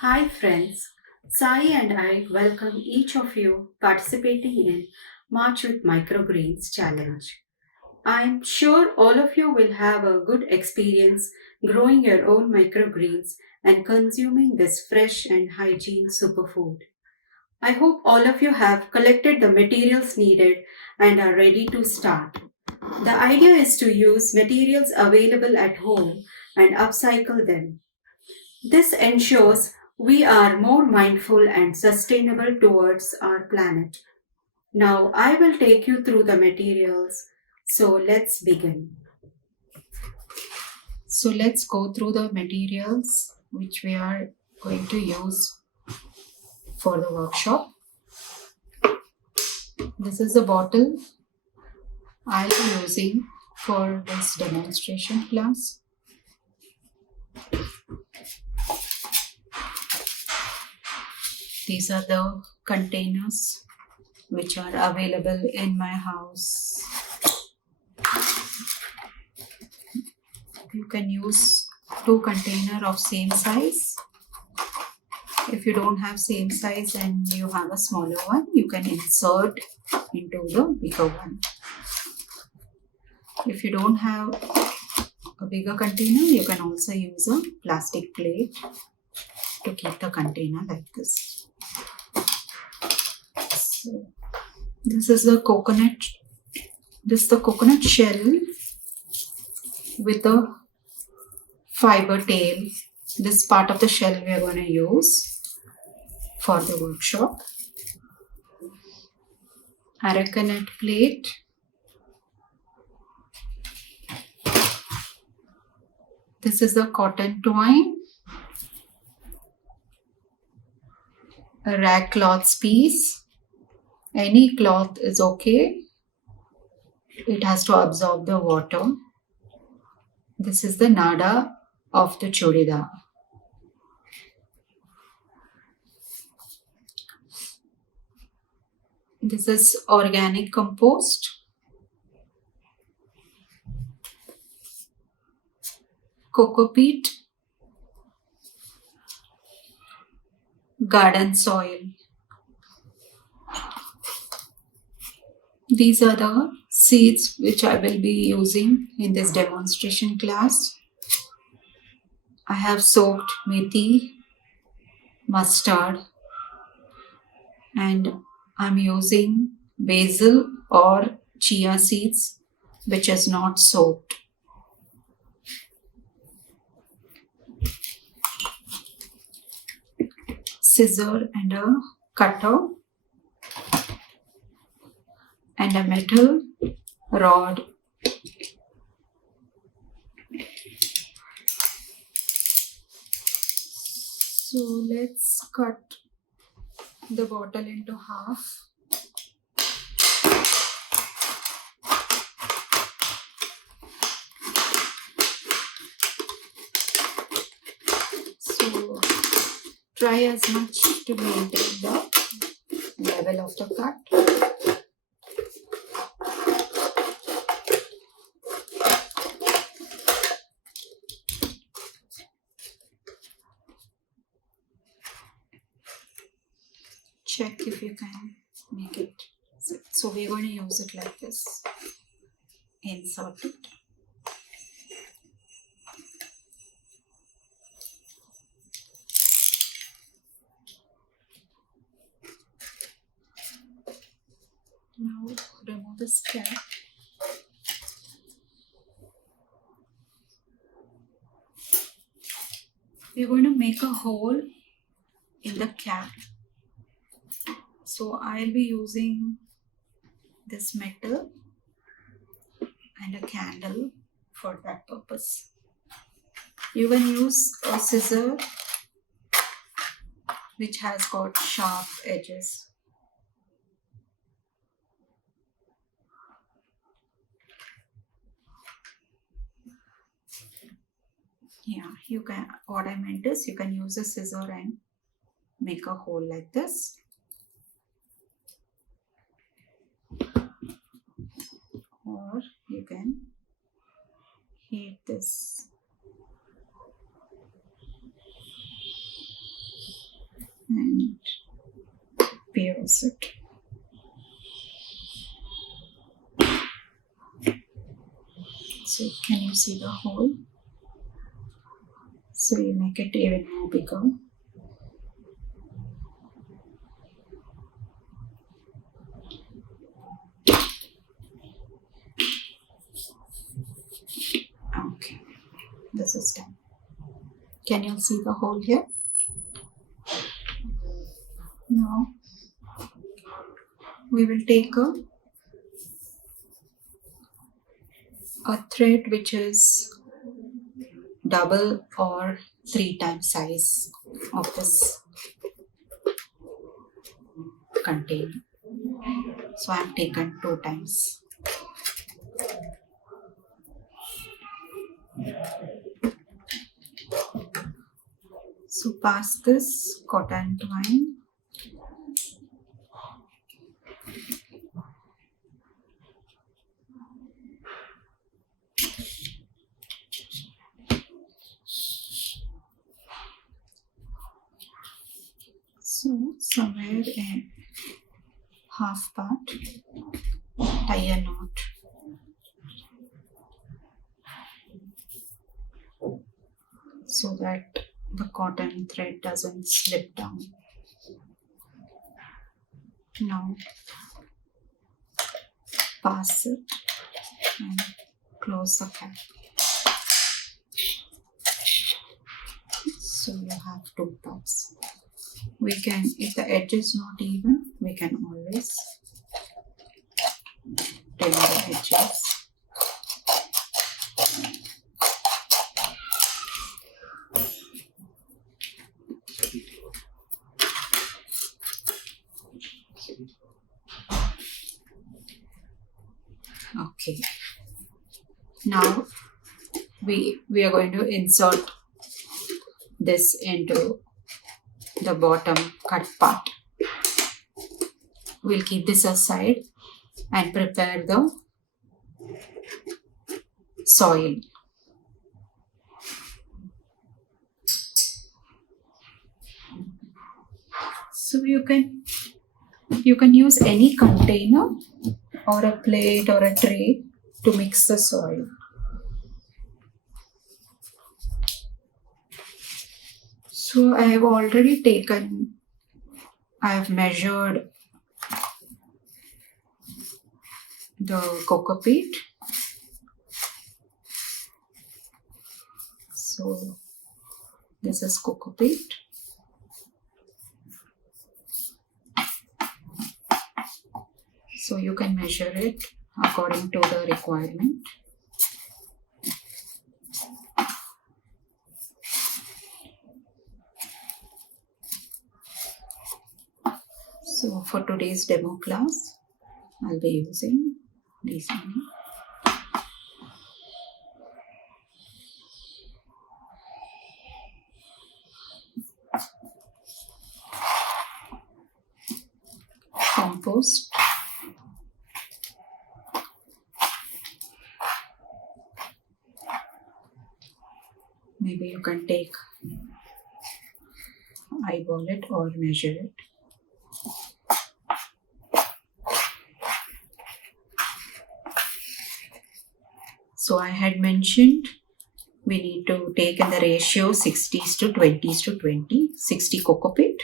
Hi friends, Saee and I welcome each of you participating in March with Microgreens challenge. I'm sure all of you will have a good experience growing your own microgreens and consuming this fresh and hygiene superfood. I hope all of you have collected the materials needed and are ready to start. The idea is to use materials available at home and upcycle them. This ensures we are more mindful and sustainable towards our planet. Now, I will take you through the materials. So, let's begin. So, let's go through the materials which we are going to use for the workshop. This is the bottle I'll be using for this demonstration class. These are the containers which are available in my house. You can use two containers of same size. If you don't have same size and you have a smaller one, you can insert into the bigger one. If you don't have a bigger container, you can also use a plastic plate to keep the container like this. So, this is the coconut. This is the coconut shell with the fiber tail. This part of the shell we are going to use for the workshop. Aracanut plate. This is a cotton twine. A rag cloth piece. Any cloth is okay. It has to absorb the water. This is the nada of the chudidar. This is organic compost. Coco peat. Garden soil. These are the seeds which I will be using in this demonstration class. I have soaked methi, mustard, and I'm using basil or chia seeds which is not soaked. Scissor and a cutter and a metal rod. So let's cut the bottle into half. So try as much to maintain the level of the cut. Check if you can make it. So we're going to use it like this. Insert it. Now remove this cap. We're going to make a hole in the cap. So I'll be using this metal and a candle for that purpose. You can use a scissor which has got sharp edges. Yeah, you can, what I meant is you can use a scissor and make a hole like this. Or you can heat this. use it. So can you see the hole? So you make it even more bigger. Okay, this is done. Can you see the hole here? Now we will take a thread which is double or 3 times size of this container. So I have taken 2 times. So pass this cotton twine somewhere in half part, tie a knot. So that the cotton thread doesn't slip down. Now pass it and close the cap. So you have 2 parts. We can, if the edge is not even, we can always trim the edges. Okay. Now we are going to insert this into the bottom cut part. We'll keep this aside and prepare the soil. So you can use any container or a plate or a tray to mix the soil. So I have already measured the coco peat. So this is coco peat. So you can measure it according to the requirement. So for today's demo class, I'll be using these many. Compost. Maybe you can eyeball it or measure it. So I had mentioned we need to take in the ratio 60s to 20s to 20. 60 coco peat,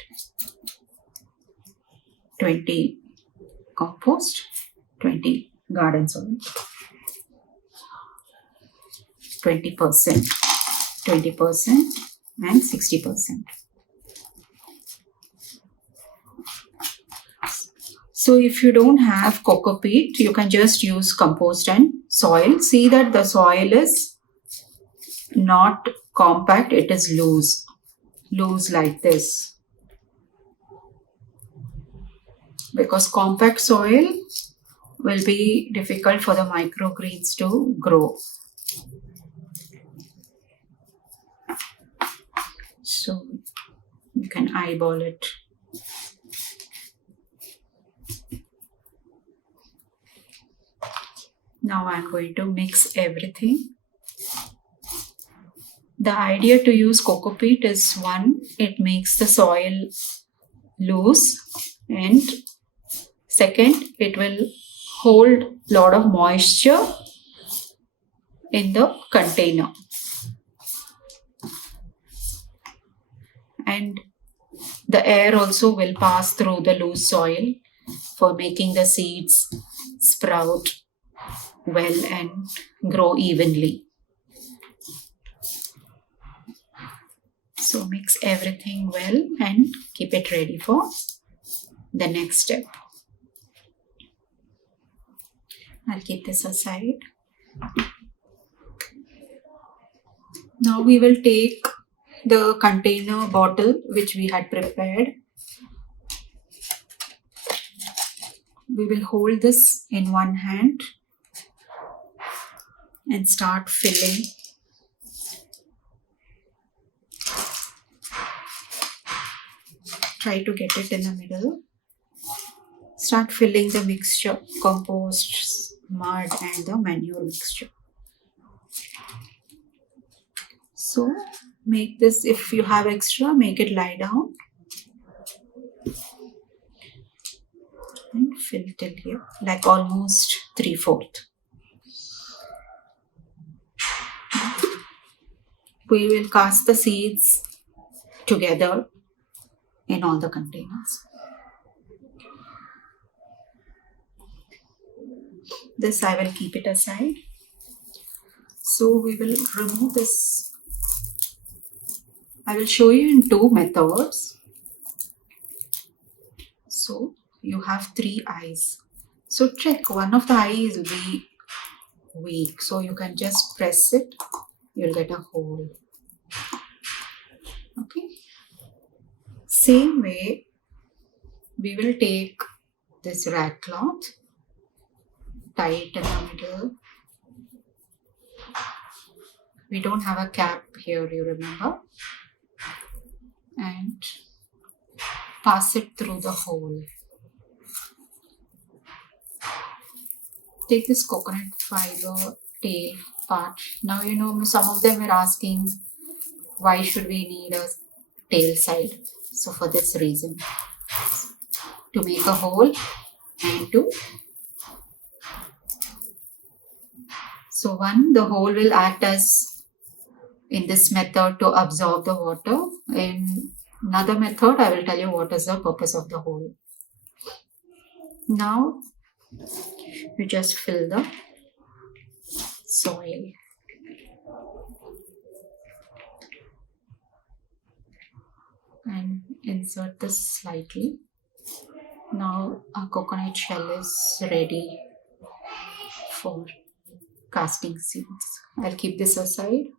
20 compost, 20 garden soil. 20%, 20% and 60%. So if you don't have coco peat, you can just use compost and soil. See that the soil is not compact, it is loose like this. Because compact soil will be difficult for the microgreens to grow. So you can eyeball it. Now I'm going to mix everything. The idea to use coco peat is, one, it makes the soil loose And second, it will hold lot of moisture in the container. And the air also will pass through the loose soil for making the seeds sprout well and grow evenly. So mix everything well and keep it ready for the next step. I'll keep this aside. Now we will take the container bottle which we had prepared. We will hold this in one hand and start filling. Try to get it in the middle. Start filling the mixture, compost, mud and the manure mixture. So make this, if you have extra, make it lie down and fill till here, like almost 3/4. We will cast the seeds together in all the containers. This I will keep it aside. So we will remove this. I will show you in two methods. So you have 3 eyes. So check, one of the eyes is weak. So you can just press it. You'll get a hole. Okay. Same way, we will take this rag cloth, tie it in the middle. We don't have a cap here, you remember, and pass it through the hole. Take this coconut fiber tail part. Now you know some of them were asking why should we need a tail side. So for this reason, to make a hole and to, so one, the hole will act as in this method to absorb the water. In another method, I will tell you what is the purpose of the hole. Now you just fill the soil. And insert this slightly. Now our coconut shell is ready for casting seeds. I'll keep this aside.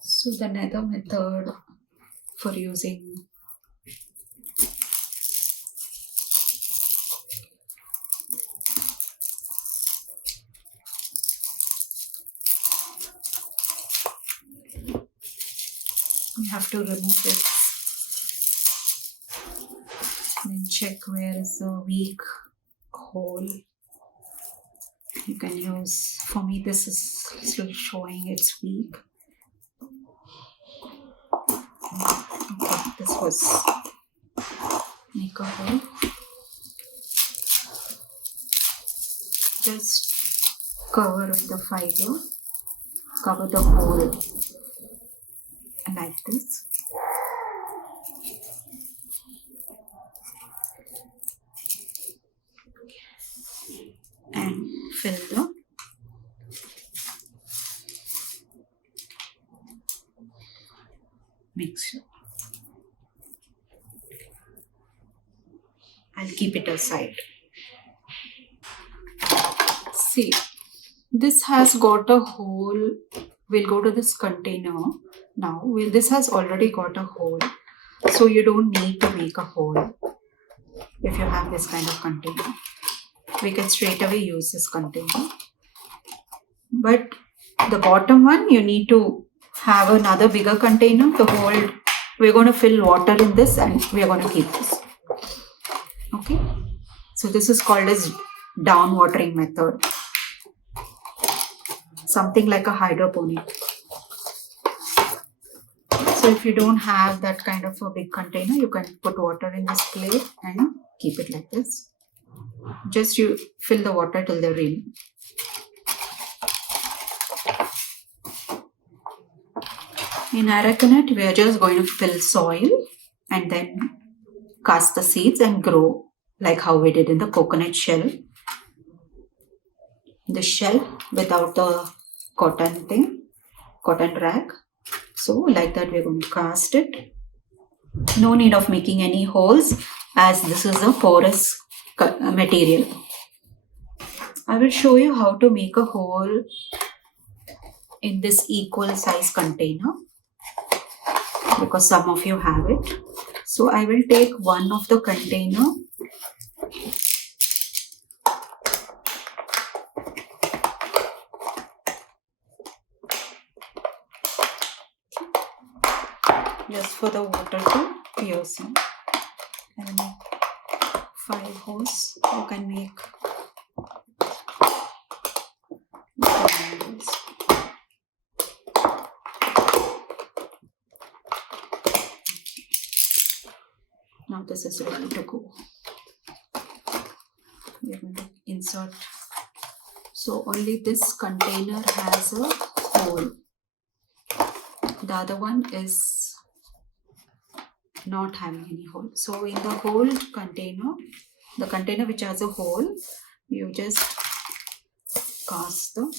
So the another method for using we have to remove this and check where is the weak hole. You can use, for me this is still showing it's weak. Okay, this was make a hole. Just cover with the fiber, cover the hole like this. And fill the mixture. I'll keep it aside. See, this has got a hole. We'll go to this container now. This has already got a hole, so you don't need to make a hole. If you have this kind of container, we can straight away use this container. But the bottom one, you need to have another bigger container to hold. We're going to fill water in this and we're going to keep this. Okay. So this is called as down watering method. Something like a hydroponic. So if you don't have that kind of a big container, you can put water in this plate and keep it like this. Just you fill the water till the rim. In arecanut, we are just going to fill soil and then cast the seeds and grow like how we did in the coconut shell. The shell without the cotton rag. So like that we're going to cast it. No need of making any holes as this is a porous material. I will show you how to make a hole in this equal size container because some of you have it. So I will take one of the container just for the water to pierce in. I will make 5 holes. You can make triangles. Now this is ready to go. We are going to insert. So only this container has a hole. The other one is not having any hole. So in the whole container, the container which has a hole, you just cast the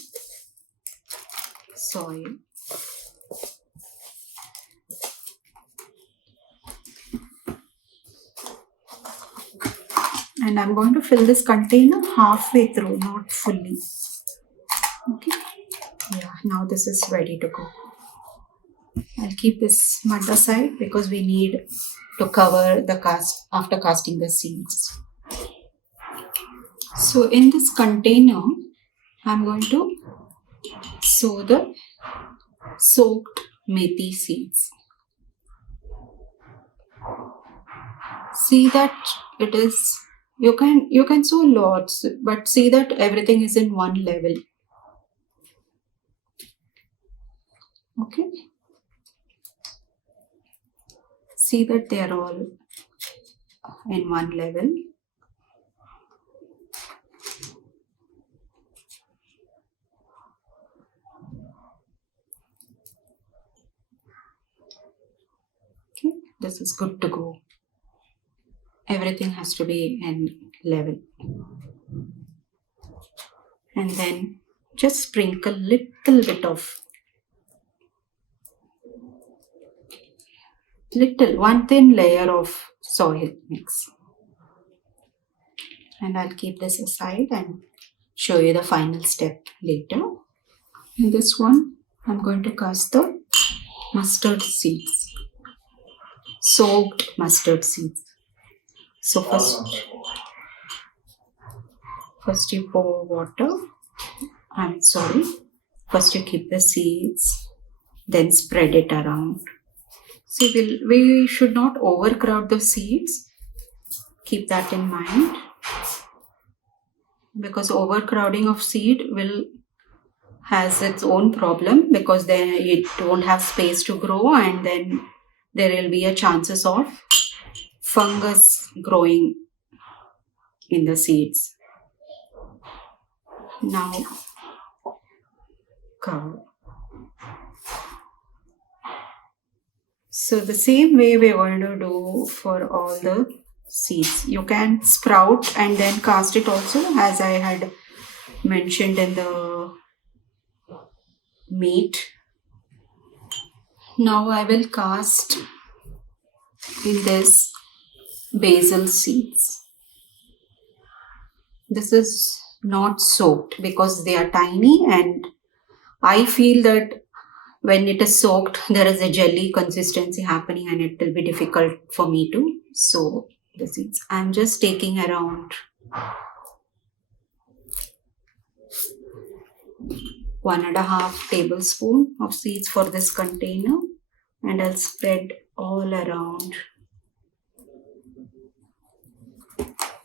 soil. And I'm going to fill this container halfway through, not fully. Okay. Yeah, now this is ready to go. I'll keep this mud aside because we need to cover the cast after casting the seeds. So in this container, I'm going to sow the soaked methi seeds. See that it is, you can sow lots, but see that everything is in one level. Okay. See that they are all in one level. Okay, this is good to go. Everything has to be in level. And then just sprinkle little bit of one thin layer of soil mix. And I'll keep this aside and show you the final step later. In this one, I'm going to cast the mustard seeds, soaked mustard seeds. So first you pour water. First you keep the seeds, then spread it around. See, we should not overcrowd the seeds. Keep that in mind. Because overcrowding of seed has its own problem because then it won't have space to grow and then there will be a chances of fungus growing in the seeds. Now cover. So the same way we're going to do for all the seeds. You can sprout and then cast it also, as I had mentioned in the meat. Now I will cast in this basil seeds. This is not soaked because they are tiny, and I feel that when it is soaked, there is a jelly consistency happening and it will be difficult for me to sow the seeds. I'm just taking around 1.5 tablespoons of seeds for this container, and I'll spread all around.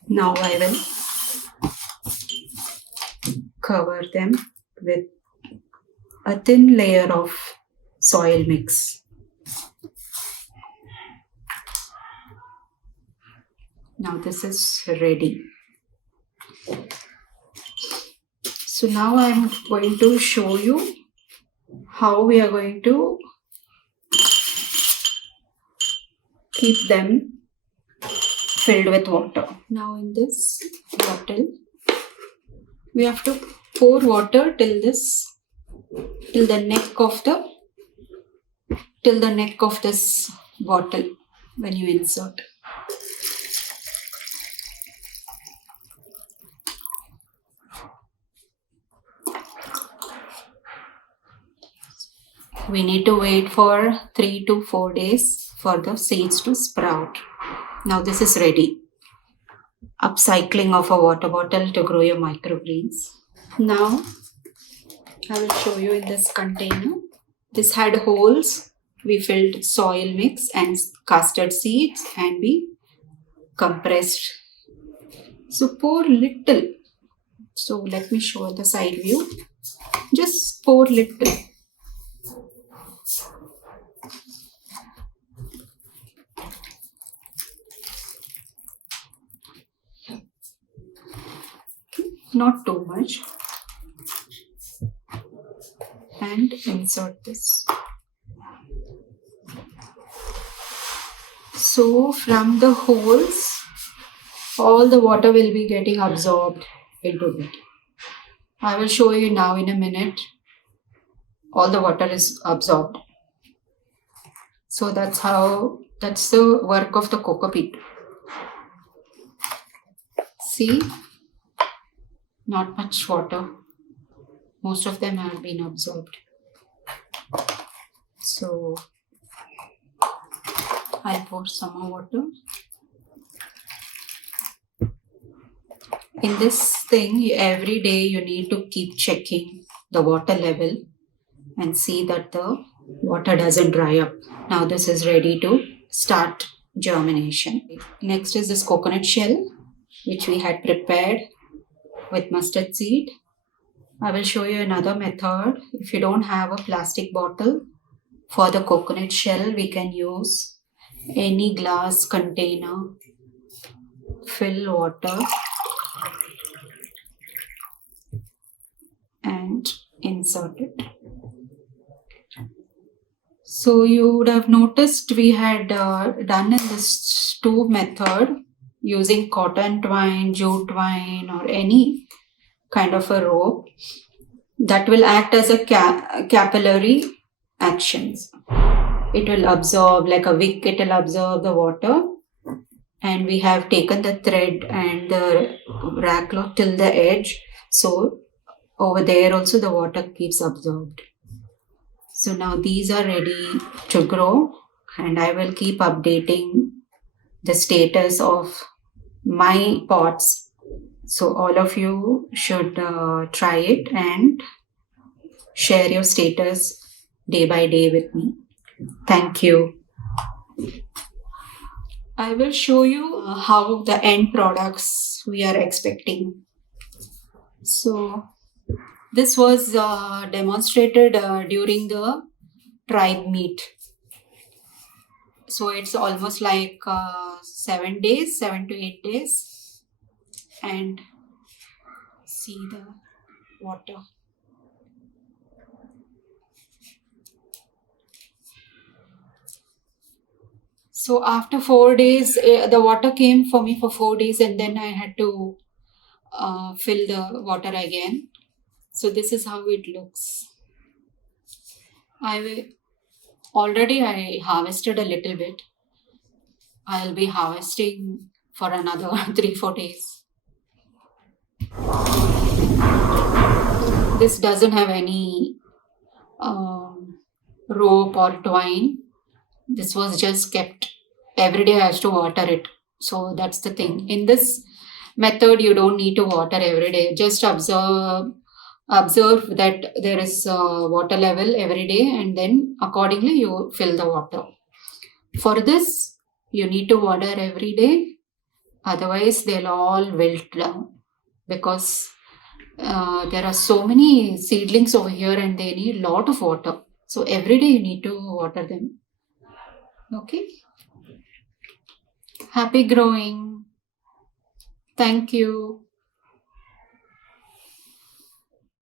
Now I will cover them with a thin layer of soil mix. Now this is ready. So now I'm going to show you how we are going to keep them filled with water. Now in this bottle, we have to pour water till the neck of this bottle when you insert. We need to wait for 3 to 4 days for the seeds to sprout. Now this is ready. Upcycling of a water bottle to grow your microgreens. Now I will show you in this container. This had holes. We filled soil mix and custard seeds and we compressed. So pour little. So let me show the side view. Just pour little. Not too much. And insert this. So from the holes, all the water will be getting absorbed into it. I will show you now in a minute. All the water is absorbed. So that's the work of the coco peat. See, not much water. Most of them have been absorbed. So I'll pour some more water. In this thing, every day you need to keep checking the water level and see that the water doesn't dry up. Now this is ready to start germination. Next is this coconut shell, which we had prepared with mustard seed. I will show you another method. If you don't have a plastic bottle, for the coconut shell, we can use any glass container, fill water and insert it. So you would have noticed we had done in this two method using cotton twine, jute twine or any kind of a rope that will act as a capillary actions. It will absorb like a wick, it will absorb the water, and we have taken the thread and the ragcloth till the edge, so over there also the water keeps absorbed. So now these are ready to grow, and I will keep updating the status of my pots. So all of you should try it and share your status day by day with me. Thank you. I will show you how the end products we are expecting. So this was demonstrated during the tribe meet. So it's almost like 7 to 8 days. And see the water. So after 4 days, the water came for me for 4 days, and then I had to fill the water again. So this is how it looks. I harvested a little bit. I'll be harvesting for another 3-4 days. This doesn't have any rope or twine. This was just kept. Every day I have to water it. So that's the thing. In this method, you don't need to water every day. Just observe that there is water level every day, and then accordingly you fill the water. For this, you need to water every day. Otherwise, they'll all wilt down because there are so many seedlings over here and they need a lot of water. So every day you need to water them. Okay. Happy growing. Thank you.